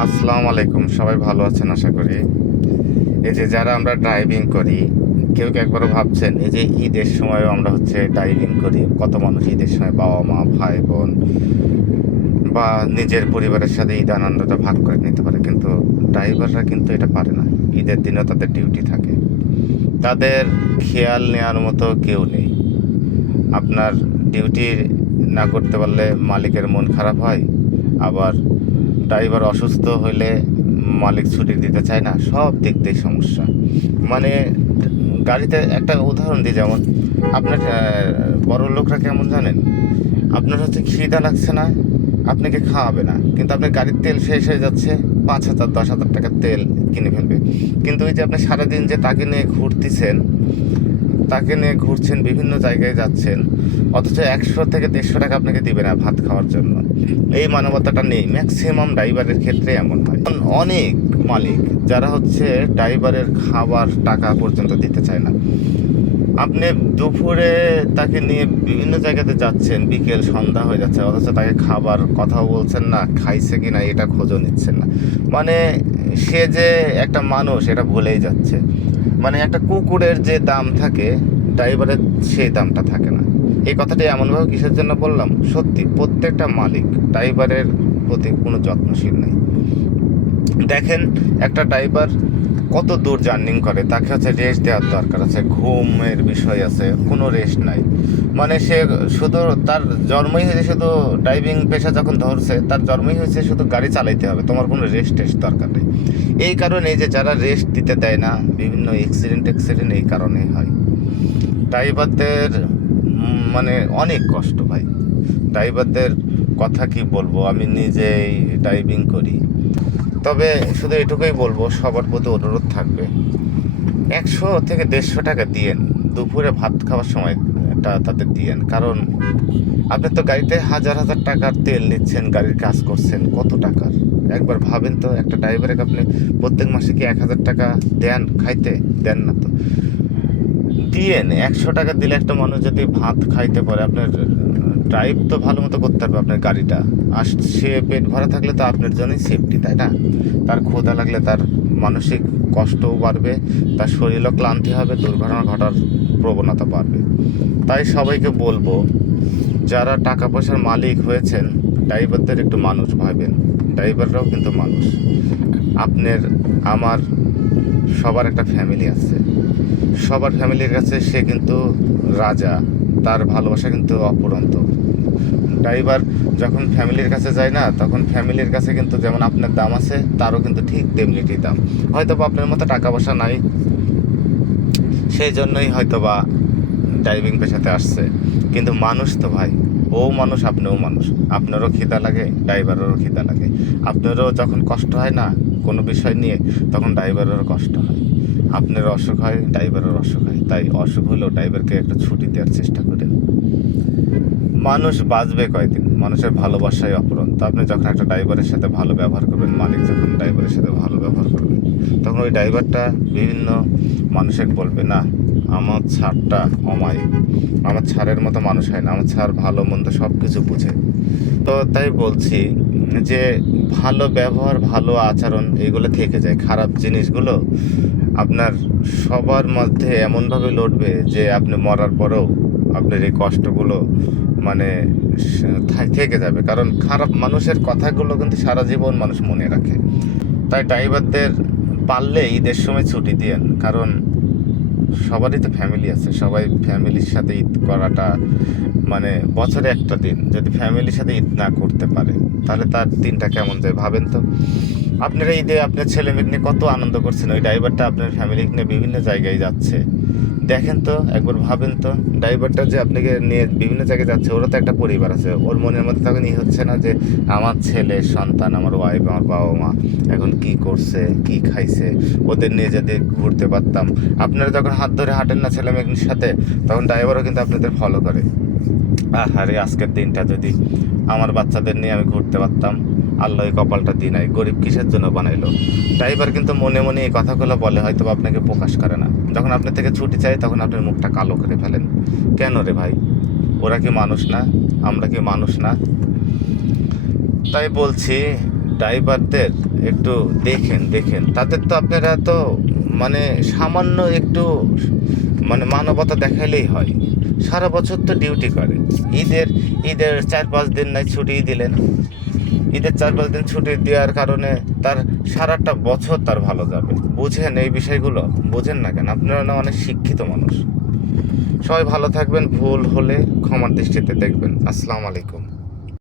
আসসালামু আলাইকুম, সবাই ভালো আছেন আশা করি। এই যে যারা আমরা ড্রাইভিং করি, কেউ কি একবারও ভাবছেন এই যে ঈদের সময়ও আমরা ড্রাইভিং করি, কত মানুষ ঈদের সময় বাবা মা ভাই বোন বা নিজের পরিবারের সাথে ঈদ আনন্দটা ভাগ করে নিতে পারে, কিন্তু ড্রাইভাররা কিন্তু এটা পারে না। ঈদের দিনেও তাদের ডিউটি থাকে, তাদের খেয়াল নেওয়ার মতো কেউ নেই। আপনার ডিউটি না করতে পারলে মালিকের মন খারাপ হয়, আবার ড্রাইভার অসুস্থ হইলে মালিক ছুটি দিতে চায় না। সব দিক দিয়ে সমস্যা। মানে গাড়িতে একটা উদাহরণ দিই, যেমন আপনার বড় লোকরা কেমন জানেন, আপনার খিদা লাগছে না, আপনাকে খাওয়াবে না, কিন্তু আপনার গাড়ির তেল শেষ হয়ে যাচ্ছে, 5,000 10,000 টাকার তেল কিনে ফেলবে। কিন্তু ওই যে আপনি সারাদিন যে তাকে নিয়ে ঘুরছেন, বিভিন্ন জায়গায় যাচ্ছেন, অথচ 100 থেকে 150 টাকা আপনাকে দিবে না ভাত খাওয়ার জন্য। এই মানবতাটা নেই। ম্যাক্সিমাম ড্রাইভারের ক্ষেত্রে এমন হয়। অনেক মালিক যারা ড্রাইভারের খাবার টাকা পর্যন্ত দিতে চায় না। আপনি দুপুরে তাকে নিয়ে বিভিন্ন জায়গাতে যাচ্ছেন, বিকেল সন্ধ্যা হয়ে যাচ্ছে, অথচ তাকে খাবার কথাও বলছেন না, খাইছে কি না এটা খোঁজও নিচ্ছেন না। মানে সে যে একটা মানুষ এটা ভুলেই যাচ্ছে। মানে একটা কুকুরের যে দাম থাকে, ড্রাইভারের সেই দামটা থাকে না। এই কথাটি এমনভাবে কিসের জন্য বললাম, সত্যি প্রত্যেকটা মালিক ড্রাইভারের প্রতি কোনো যত্নশীল নেই। দেখেন, একটা ড্রাইভার কত দূর জার্নিং করে, তাকে রেস্ট দেওয়ার দরকার আছে, ঘুমের বিষয় আছে, কোনো রেস্ট নাই। মানে সে শুধু তার জন্মই হয়েছে, শুধু ড্রাইভিং পেশা যখন ধরছে তার জন্মই হয়েছে শুধু গাড়ি চালাইতে হবে, তোমার কোনো রেস্ট দরকার নেই। এই কারণে যে যারা রেস্ট দিতে দেয় না, বিভিন্ন অ্যাক্সিডেন্ট এই কারণেই হয়। ড্রাইভারদের মানে অনেক কষ্ট ভাই। ড্রাইভারদের কথা কি বলবো, আমি নিজেই ড্রাইভিং করি। তবে শুধু এটুকুই বলবো, সবার প্রতি অনুরোধ থাকবে, 100 থেকে 150 টাকা দিয়েন দুপুরে ভাত খাওয়ার সময়, এটা তাদের দিয়েন। কারণ আপনি তো গাড়িতে হাজার হাজার টাকার তেল নিচ্ছেন, গাড়ির কাজ করছেন, কত টাকার একবার ভাবেন তো। একটা ড্রাইভারকে আপনি প্রত্যেক মাসে কি 1,000 টাকা দেন খাইতে? দেন না তো। দিয়েন 100 টাকা দিলে একটা মানুষ যদি ভাত খাইতে পারে, আপনার ড্রাইভ তো ভালো মতো করতে পারবে আপনার গাড়িটা। আর সে পেট ভরা থাকলে তো আপনার জন্যই সেফটি, তাই না? তার ক্ষুধা লাগলে তার মানসিক কষ্টও বাড়বে, তার শরীরও ক্লান্তি হবে, দুর্ঘটনা ঘটার প্রবণতা বাড়বে। তাই সবাইকে বলবো, যারা টাকা পয়সার মালিক হয়েছেন, ড্রাইভারদের একটু মানুষ ভাবেন। ড্রাইভাররাও কিন্তু মানুষ। আপনার আমার সবার একটা ফ্যামিলি আছে, সবার ফ্যামিলির কাছে সে কিন্তু রাজা, তার ভালোবাসা কিন্তু অফুরন্ত। ড্রাইভার যখন ফ্যামিলির কাছে যায় না, তখন ফ্যামিলির কাছে কিন্তু যেমন আপনার দাম আছে, তারও কিন্তু ঠিক তেমনিটি দাম। হয়তো বা আপনার মতো টাকা পয়সা নাই, সেই জন্যই হয়তো বা ড্রাইভিং পেশাতে আসছে, কিন্তু মানুষ তো ভাই, ও মানুষ, আপনিও মানুষ। আপনারও খিদা লাগে, ড্রাইভারেরও খিদা লাগে। আপনারও যখন কষ্ট হয় না কোনো বিষয় নিয়ে, তখন ড্রাইভারেরও কষ্ট হয়। আপনার অসুখ হয়, ড্রাইভারের অসুখ হয়। তাই অসুখ হলেও ড্রাইভারকে একটা ছুটি দেওয়ার চেষ্টা করেন। মানুষ বাঁচবে কয়দিন, মানুষের ভালোবাসাই অপরন্ত। আপনি যখন একটা ড্রাইভারের সাথে ভালো ব্যবহার করবেন, মালিক যখন ড্রাইভারের সাথে ভালো ব্যবহার করবেন, তখন ওই ড্রাইভারটা বিভিন্ন মানুষের বলবে, না আমার ছাড়টা অমায়িক, আমার ছাড়ের মতো মানুষ হয় না, আমার ছাড় ভালো মন্দ সব কিছু বুঝে। তো তাই বলছি যে ভালো ব্যবহার, ভালো আচরণ এগুলো থেকে যায়। খারাপ জিনিসগুলো আপনার সবার মধ্যে এমনভাবে লড়বে যে আপনি মরার পরেও আপনার এই কষ্টগুলো মানে থেকে যাবে। কারণ খারাপ মানুষের কথাগুলো কিন্তু সারা জীবন মানুষ মনে রাখে। তাই ড্রাইভারদের পারলে ঈদের সময় ছুটি দিয়েন, কারণ সবারই তো ফ্যামিলি আছে। সবাই ফ্যামিলির সাথে ঈদ করাটা মানে বছরে একটা দিন যদি ফ্যামিলির সাথে ঈদ না করতে পারে, তাহলে তার দিনটা কেমন যায় ভাবেন তো। আপনারা ঈদে আপনার ছেলে মেয়ে নিয়ে কত আনন্দ করছেন, ওই ড্রাইভারটা আপনার ফ্যামিলি নিয়ে বিভিন্ন জায়গায় যাচ্ছে, দেখেন তো, একবার ভাবেন তো। ড্রাইভারটা যে আপনাকে নিয়ে বিভিন্ন জায়গায় যাচ্ছে, ওরও তো একটা পরিবার আছে। ওর মনের মধ্যে তখন হচ্ছে না যে আমার ছেলে সন্তান, আমার ওয়াইফ, আমার বাবা মা এখন কি করছে, কি খাইছে, ওদের নিয়ে যদি ঘুরতে পারতাম। আপনারা যখন হাত ধরে হাঁটেন না ছেলে মেয়ের সাথে, তখন ড্রাইভারও কিন্তু আপনাদের ফলো করে। আরে আজকের দিনটা যদি আমার বাচ্চাদের নিয়ে আমি ঘুরতে পারতাম, আল্লাহ এই কপালটা দিই নাই, গরিব কিসের জন্য বানাইলো। ড্রাইভার কিন্তু মনে মনে এই কথাগুলো বলে, হয়তো আপনাকে প্রকাশ করে না। যখন আপনার থেকে ছুটি চাই, তখন আপনার মুখটা কালো করে ফেলেন। কেন রে ভাই? ওরা কি মানুষ না? আমরা কি মানুষ না? তাই বলছি, ড্রাইভারদের একটু দেখেন তাদের তো আপনারা তো মানে সামান্য একটু মানে মানবতা দেখাইলেই হয়। সারা বছর তো ডিউটি করে, ঈদের 4-5 দিন নাই ছুটি দিলেন, ঈদের 4-5 দিন ছুটি দেওয়ার কারণে তার সারাটা বছর তার ভালো যাবে। বুঝেন এই বিষয়গুলো? বুঝেন না কেন? আপনারা না অনেক শিক্ষিত মানুষ। সবাই ভালো থাকবেন, ভুল হলে ক্ষমার দৃষ্টিতে দেখবেন। আসসালামু আলাইকুম।